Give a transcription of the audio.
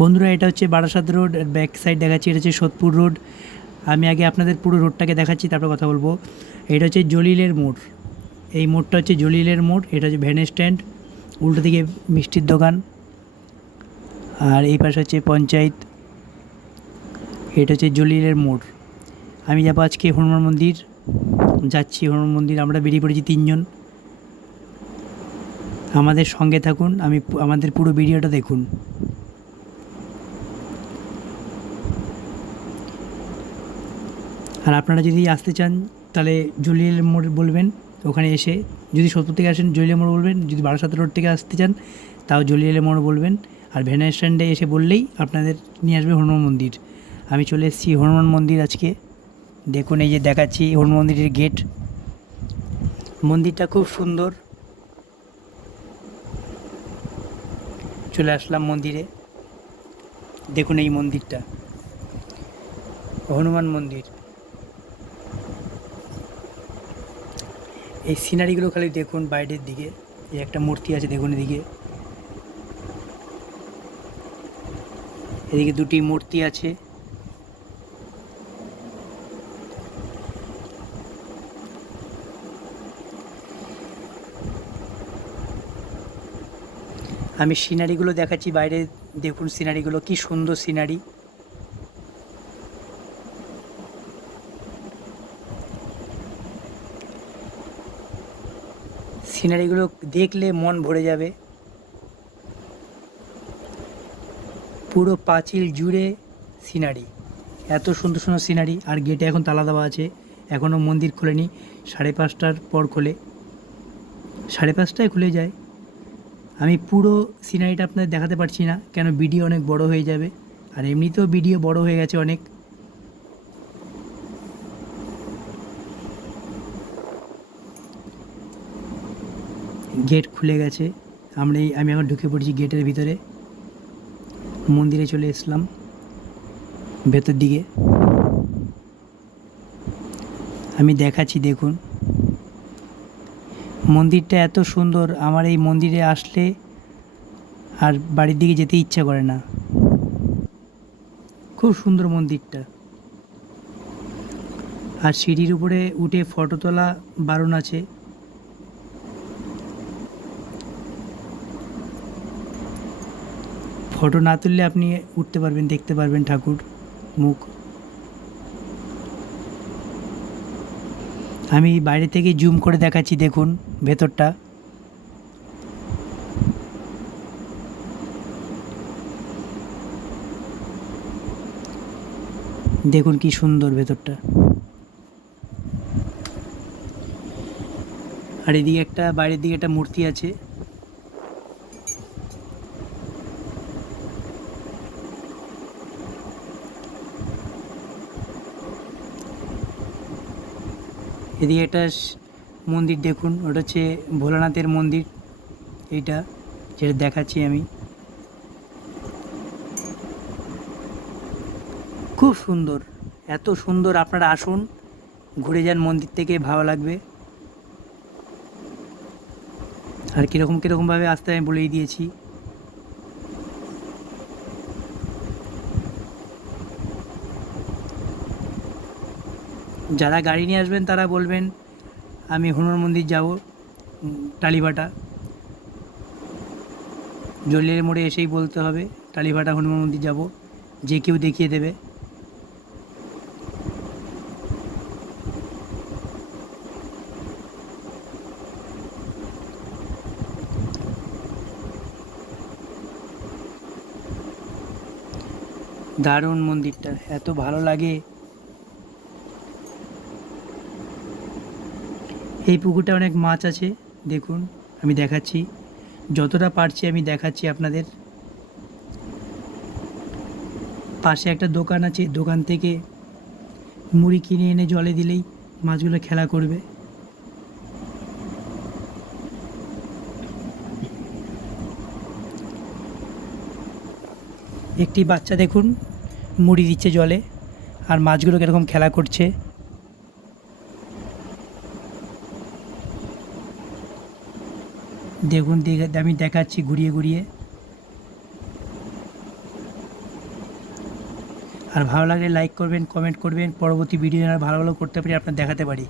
বন্ধুরা, এটা হচ্ছে বারাসাত রোড, ব্যাক সাইড দেখাচ্ছি। এটা হচ্ছে সোদপুর রোড। আমি আগে আপনাদের পুরো রোডটাকে দেখাচ্ছি, তারপর কথা বলবো। এটা হচ্ছে জলিলের মোড়। এই মোড়টা হচ্ছে জলিলের মোড়। এটা হচ্ছে ভ্যান স্ট্যান্ড, উল্টো দিকে মিষ্টির দোকান, আর এই পাশে হচ্ছে পঞ্চায়েত। এটা হচ্ছে জলিলের মোড়। আমি যাবো আজকে হনুমান মন্দির, যাচ্ছি হনুমান মন্দির। আমরা বেরিয়ে পড়েছি তিনজন। আমাদের সঙ্গে থাকুন, আমাদের পুরো ভিডিওটা দেখুন। আর আপনারা যদি আসতে চান তাহলে জলিলের মোড় বলবেন, ওখানে এসে। যদি সোদপুর থেকে আসেন জলিলের মোড় বলবেন, যদি বারাসাত রোড থেকে আসতে চান তাও জলিলের মোড় বলবেন। আর ভ্যান স্ট্যান্ডে এসে বললেই আপনাদের নিয়ে আসবে হনুমান মন্দির। আমি চলে এসেছি হনুমান মন্দির আজকে। দেখুন, এই যে দেখাচ্ছি হনুমান মন্দিরের গেট। মন্দিরটা খুব সুন্দর। চলে আসলাম মন্দিরে। দেখুন এই মন্দিরটা, হনুমান মন্দির। এই সিনারিগুলো খালি দেখুন বাইরের দিকে। এই একটা মূর্তি আছে, দেখুন এদিকে। এদিকে দুটি মূর্তি আছে। আমি সিনারিগুলো দেখাচ্ছি বাইরে। দেখুন সিনারিগুলো, কি সুন্দর সিনারি। সিনারিগুলো দেখলে মন ভরে যাবে। পুরো পাঁচিল জুড়ে সিনারি, এত সুন্দর সুন্দর সিনারি। আর গেটে এখন তালা দেওয়া আছে, এখনও মন্দির খোলেনি। 5:30টার পর খোলে, 5:30টায় খুলে যায়। আমি পুরো সিনারিটা আপনাদের দেখাতে পারছি না, কেন ভিডিও অনেক বড় হয়ে যাবে। আর এমনিতেও ভিডিও বড় হয়ে গেছে অনেক। গেট খুলে গেছে। আমি এখন ঢুকে পড়ছি গেটের ভিতরে। মন্দিরে চলে এসলাম ভেতর দিকে। আমি দেখাচ্ছি, দেখুন মন্দিরটা এত সুন্দর। আমার এই মন্দিরে আসলে আর বাড়ির দিকে যেতে ইচ্ছা করে না। খুব সুন্দর মন্দিরটা। আর সিঁড়ির উপরে উঠে ফটো তোলা বারণ আছে। ফটো না তুললে আপনি উঠতে পারবেন, দেখতে পারবেন ঠাকুর মুখ। আমি বাইরে থেকে জুম করে দেখাচ্ছি, দেখুন ভেতরটা। দেখুন কি সুন্দর ভেতরটা। আর এদিকে একটা, বাইরের দিকে একটা মূর্তি আছে। এদিকে একটা মন্দির দেখুন, ওটা হচ্ছে ভোলানাথের মন্দির। এইটা যেটা দেখাচ্ছি আমি, খুব সুন্দর। এত সুন্দর, আপনারা আসুন, ঘুরে যান মন্দির থেকে, ভালো লাগবে। আর কীরকমভাবে আসতে আমি বলেই দিয়েছি। যারা গাড়ি নিয়ে আসবেন তারা বলবেন আমি হনুমান মন্দির যাব, টালিভাটা। জলিলের মোড়ে এসেই বলতে হবে টালিভাটা হনুমান মন্দির যাব, যে কেউ দেখিয়ে দেবে। দারুণ মন্দিরটা, এত ভালো লাগে। এই পুকুরটা অনেক মাছ আছে, দেখুন আমি দেখাচ্ছি, যতটা পারছি আমি দেখাচ্ছি আপনাদের। পাশে একটা দোকান আছে, দোকান থেকে মুড়ি কিনে এনে জলে দিলেই মাছগুলো খেলা করবে। একটি বাচ্চা দেখুন মুড়ি দিচ্ছে জলে, আর মাছগুলো কীরকম খেলা করছে। দেখুন, আমি দেখাচ্ছি ঘুরিয়ে ঘুরিয়ে। আর ভালো লাগলে লাইক করবেন, কমেন্ট করবেন, পরবর্তী ভিডিও যেন ভালো ভালো করতে পারি, আপনার দেখাতে পারি।